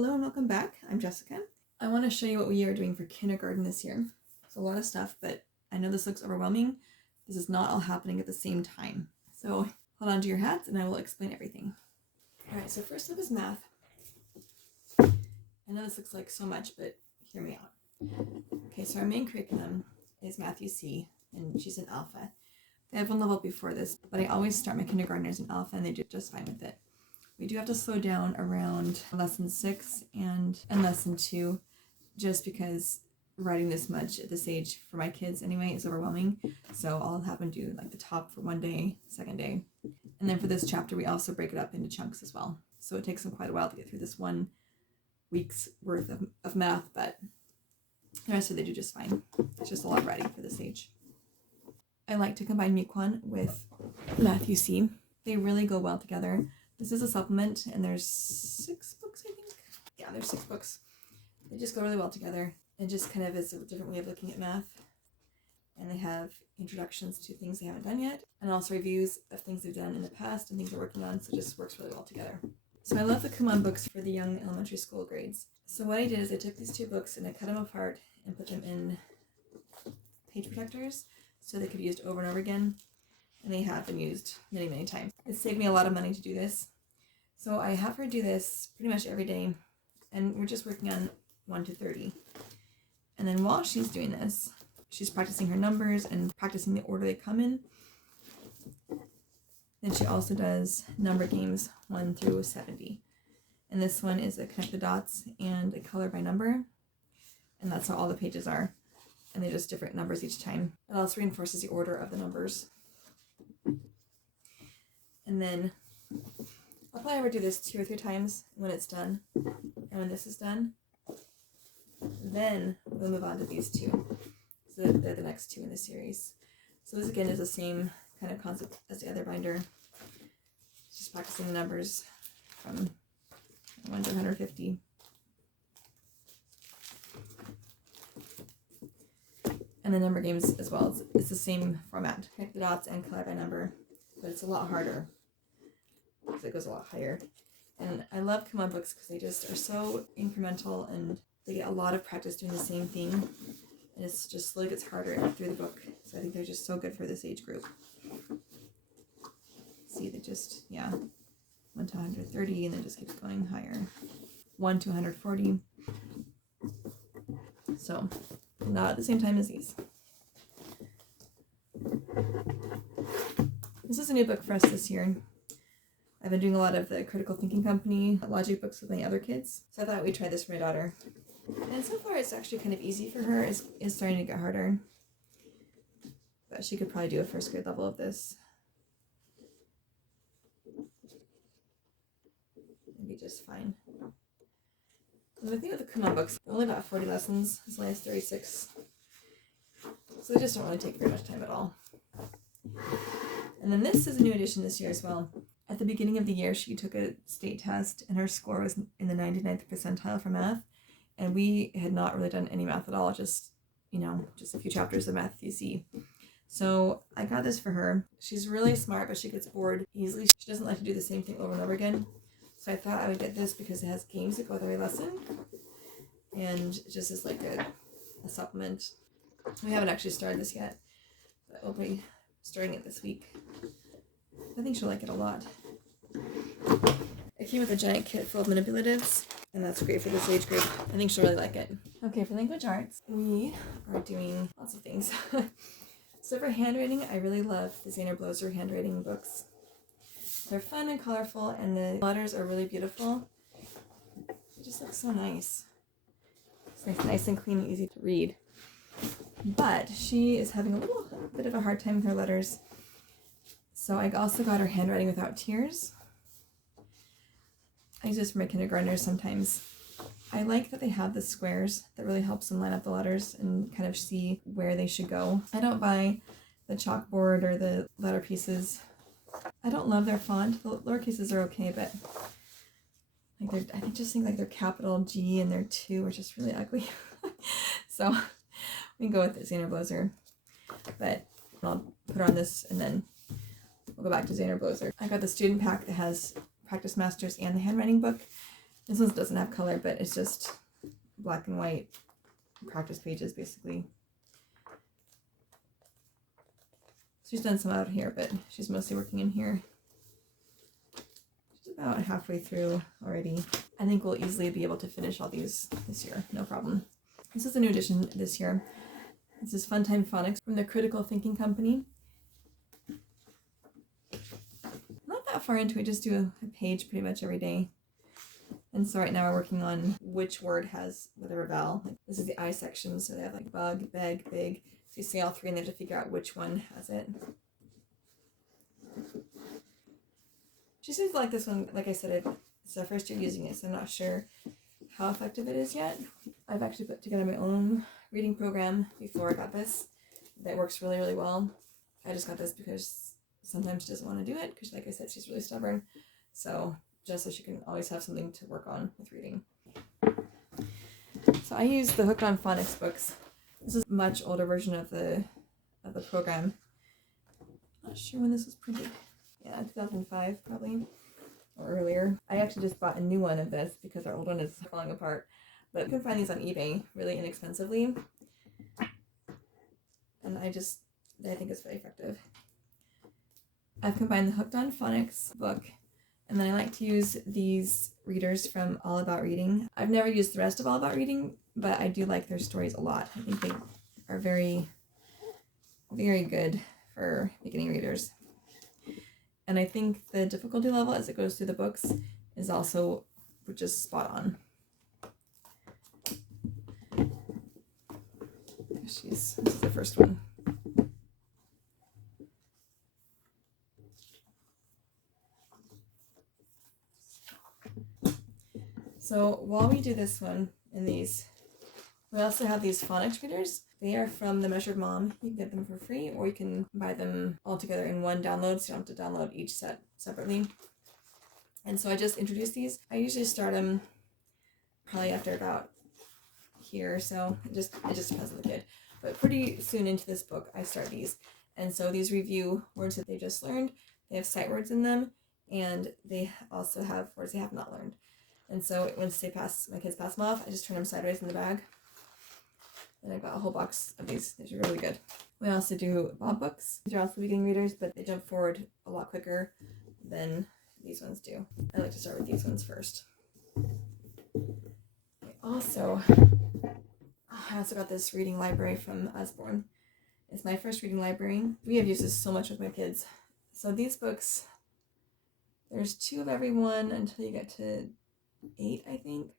Hello and welcome back. I'm Jessica. I want to show you what we are doing for kindergarten this year. It's a lot of stuff, but I know this looks overwhelming. This is not all happening at the same time. So hold on to your hats and I will explain everything. All right, so first up is math. I know this looks like so much, but hear me out. Okay, so our main curriculum is Math UC, and she's in Alpha. They have one level before this, but I always start my kindergartners in Alpha and they do just fine with it. We do have to slow down around lesson 6 and lesson 2, just because writing this much at this age for my kids anyway is overwhelming. So I'll have them do like the top for one day, second day. And then for this chapter, we also break it up into chunks as well. So it takes them quite a while to get through this 1 week's worth of math, but the rest of it they do just fine. It's just a lot of writing for this age. I like to combine Mequon with Math UC. They really go well together. This is a supplement, and there's 6 books, I think. Yeah, there's 6 books. They just go really well together. It just kind of is a different way of looking at math. And they have introductions to things they haven't done yet, and also reviews of things they've done in the past and things they're working on, so it just works really well together. So I love the Kumon books for the young elementary school grades. So what I did is I took these 2 books and I cut them apart and put them in page protectors so they could be used over and over again. And they have been used many, many times. It saved me a lot of money to do this. So I have her do this pretty much every day, and we're just working on 1 to 30. And then while she's doing this, she's practicing her numbers and practicing the order they come in. Then she also does number games 1 through 70. And this one is a connect the dots and a color by number. And that's how all the pages are. And they're just different numbers each time. It also reinforces the order of the numbers. And then I'll probably ever do this 2 or 3 times when it's done. And when this is done, then we'll move on to these 2. So they're the next 2 in the series. So this again is the same kind of concept as the other binder. Just practicing the numbers from 1 to 150. And the number games as well. It's the same format. Connect the dots and color by number. But it's a lot harder because it goes a lot higher. And I love Kumon books because they just are so incremental and they get a lot of practice doing the same thing. And it's just slowly gets harder through the book. So I think they're just so good for this age group. See, they just, 1 to 130 and then just keeps going higher. 1 to 140. So, not at the same time as these. This is a new book for us this year. I've been doing a lot of the Critical Thinking Company logic books with my other kids. So I thought we'd try this for my daughter. And so far it's actually kind of easy for her. It's starting to get harder. But she could probably do a first grade level of this. It'd be just fine. And the thing with the Kumon books, only about 40 lessons. This only has 36. So they just don't really take very much time at all. And then this is a new addition this year as well. At the beginning of the year, she took a state test and her score was in the 99th percentile for math. And we had not really done any math at all, just a few chapters of Math UC. So I got this for her. She's really smart, but she gets bored easily. She doesn't like to do the same thing over and over again. So I thought I would get this because it has games that go with every lesson. And it just is like a supplement. We haven't actually started this yet, but we'll be starting it this week. I think she'll like it a lot. It came with a giant kit full of manipulatives, and that's great for this age group. I think she'll really like it. Okay, for language arts, we are doing lots of things. So for handwriting, I really love the Zaner Bloser handwriting books. They're fun and colorful, and the letters are really beautiful. It just looks so nice. It's nice and clean and easy to read. But she is having a little bit of a hard time with her letters. So I also got her handwriting without tears. I use this for my kindergartners sometimes. I like that they have the squares that really helps them line up the letters and kind of see where they should go. I don't buy the chalkboard or the letter pieces. I don't love their font. The lower cases are okay, but I just think their capital G and their 2 are just really ugly. So we can go with the Zaner Bloser. But I'll put on this and then we'll go back to Zaner Bloser. I got the student pack that has Practice Masters and the handwriting book. This one doesn't have color, but it's just black and white practice pages, basically. She's done some out here, but she's mostly working in here. She's about halfway through already. I think we'll easily be able to finish all these this year, no problem. This is a new edition this year. This is Fun Time Phonics from the Critical Thinking Company. Not that far into it, just do a page pretty much every day. And so right now we're working on which word has whatever vowel. Like, this is the I section, so they have like bug, beg, big. So you say all three and they have to figure out which one has it. She seems to like this one. Like I said, it's our first year using it, so I'm not sure how effective it is yet. I've actually put together my own reading program before I got this that works really, really well. I just got this because sometimes she doesn't want to do it because, like I said, she's really stubborn. So just so she can always have something to work on with reading. So I use the Hooked on Phonics books. This is a much older version of the program. Not sure when this was printed. Yeah, 2005 probably, or earlier. I actually just bought a new one of this because our old one is falling apart. But you can find these on eBay really inexpensively. And I think it's very effective. I've combined the Hooked on Phonics book, and then I like to use these readers from All About Reading. I've never used the rest of All About Reading, but I do like their stories a lot. I think they are very, very good for beginning readers. And I think the difficulty level as it goes through the books is also just spot on. This is the first one. So while we do this one and these, we also have these phonics readers. They are from The Measured Mom. You can get them for free, or you can buy them all together in one download, so you don't have to download each set separately. And so I just introduced these. I usually start them probably after about here, so it just depends on the kid. But pretty soon into this book, I start these. And so these review words that they just learned. They have sight words in them, and they also have words they have not learned. And so once my kids pass them off, I just turn them sideways in the bag. And I got a whole box of these. These are really good. We also do Bob books. These are also beginning readers, but they jump forward a lot quicker than these ones do. I like to start with these ones first. I also got this reading library from Usborne. It's my first reading library. We have used this so much with my kids. So these books, there's 2 of every one until you get to 8, I think.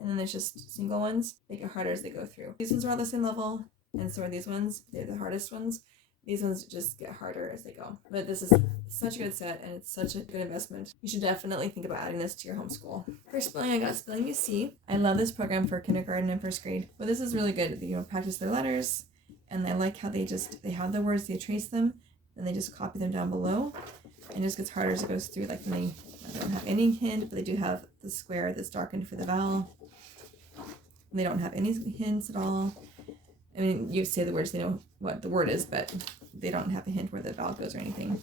And then there's just single ones. They get harder as they go through. These ones are all the same level, and so are these ones. They're the hardest ones. These ones just get harder as they go. But this is such a good set, and it's such a good investment. You should definitely think about adding this to your homeschool. For spelling, I got Spelling You See. I love this program for kindergarten and first grade. But this is really good. You know, practice their letters, and I like how they have the words, they trace them, and they just copy them down below. And it just gets harder as it goes through. Like when they don't have any hint, but they do have the square that's darkened for the vowel. And they don't have any hints at all. I mean, you say the words, they know what the word is, but they don't have a hint where the vowel goes or anything.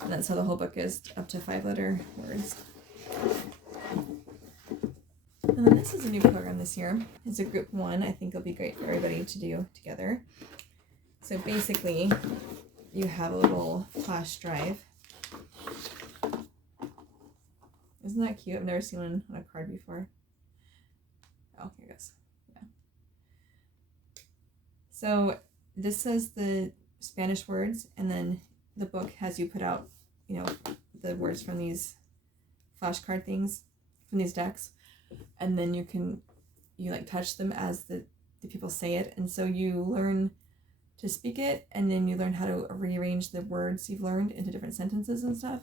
And that's how the whole book is, up to 5-letter words. And then this is a new program this year. It's a group 1. I think it'll be great for everybody to do together. So basically, you have a little flash drive. Isn't that cute? I've never seen one on a card before. Oh, here it goes. Yeah. So this says the Spanish words, and then the book has you put out, the words from these flashcard things, from these decks, and then you touch them as the people say it, and so you learn to speak it, and then you learn how to rearrange the words you've learned into different sentences and stuff.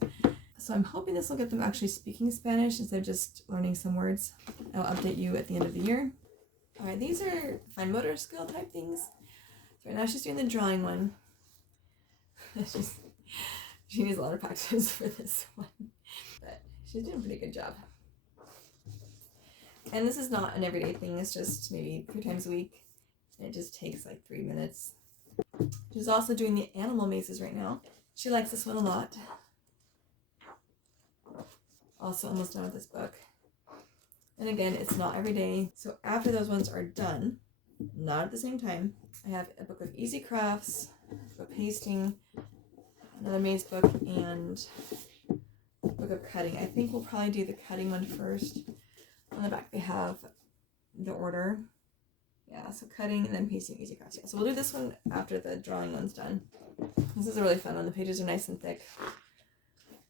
So I'm hoping this will get them actually speaking Spanish instead of just learning some words. I'll update you at the end of the year. All right, these are fine motor skill type things. So right now she's doing the drawing one. She needs a lot of practice for this one, but she's doing a pretty good job. And this is not an everyday thing. It's just maybe 3 times a week. And it just takes like 3 minutes. She's also doing the animal mazes right now. She likes this one a lot. Also almost done with this book. And again, it's not every day. So after those ones are done, not at the same time, I have a book of easy crafts, a book of pasting, another maze book, and a book of cutting. I think we'll probably do the cutting one first. On the back they have the order. Yeah, so cutting and then pasting, easy crafts. Yeah, so we'll do this one after the drawing one's done. This is a really fun one. The pages are nice and thick.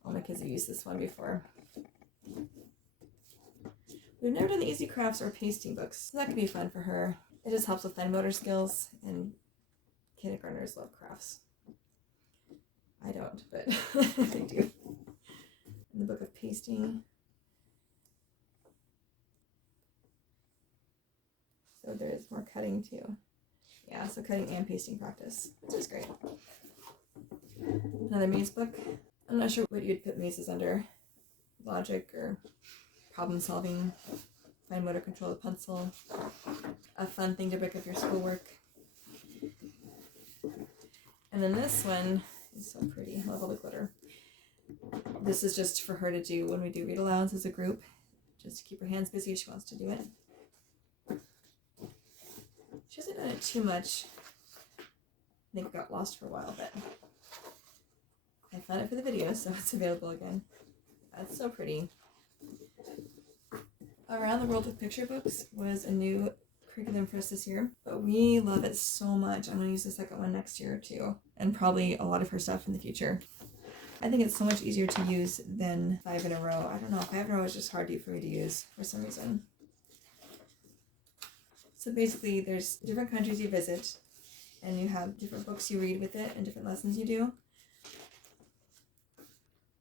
All my kids have used this one before. We've never done the easy crafts or pasting books, so that could be fun for her. It just helps with fine motor skills, and kindergartners love crafts. I don't, but they do. And the book of pasting. So there's more cutting too. Yeah, so cutting and pasting practice, which is great. Another maze book. I'm not sure what you'd put mazes under. Logic or problem solving, fine motor control with pencil, a fun thing to break up your schoolwork. And then this one is so pretty. I love all the glitter. This is just for her to do when we do read alouds as a group, just to keep her hands busy if she wants to do it. She hasn't done it too much. I think it got lost for a while, but I found it for the video, so it's available again. That's so pretty. Around the World with Picture Books was a new curriculum for us this year, but we love it so much. I'm going to use the second one next year too, and probably a lot of her stuff in the future. I think it's so much easier to use than 5 in a row. I don't know, 5 in a row is just hard for me to use for some reason. So basically there's different countries you visit, and you have different books you read with it and different lessons you do.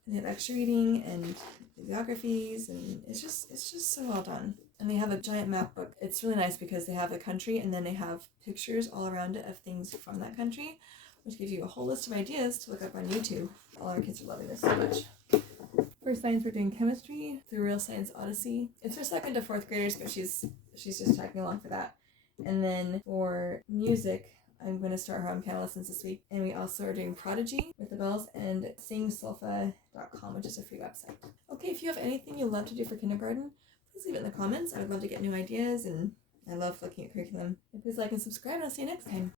And they have extra reading and bibliographies, and it's just so well done. And they have a giant map book. It's really nice because they have a country and then they have pictures all around it of things from that country, which gives you a whole list of ideas to look up on YouTube. All our kids are loving this so much. For science, we're doing chemistry, The Real Science Odyssey. It's for 2nd to 4th graders, but she's just tagging along for that. And then for music, I'm going to start her on piano lessons this week. And we also are doing Prodigy with the bells and singsolfa.com, which is a free website. Okay, if you have anything you'd love to do for kindergarten, please leave it in the comments. I would love to get new ideas, and I love looking at curriculum. And please like and subscribe, and I'll see you next time.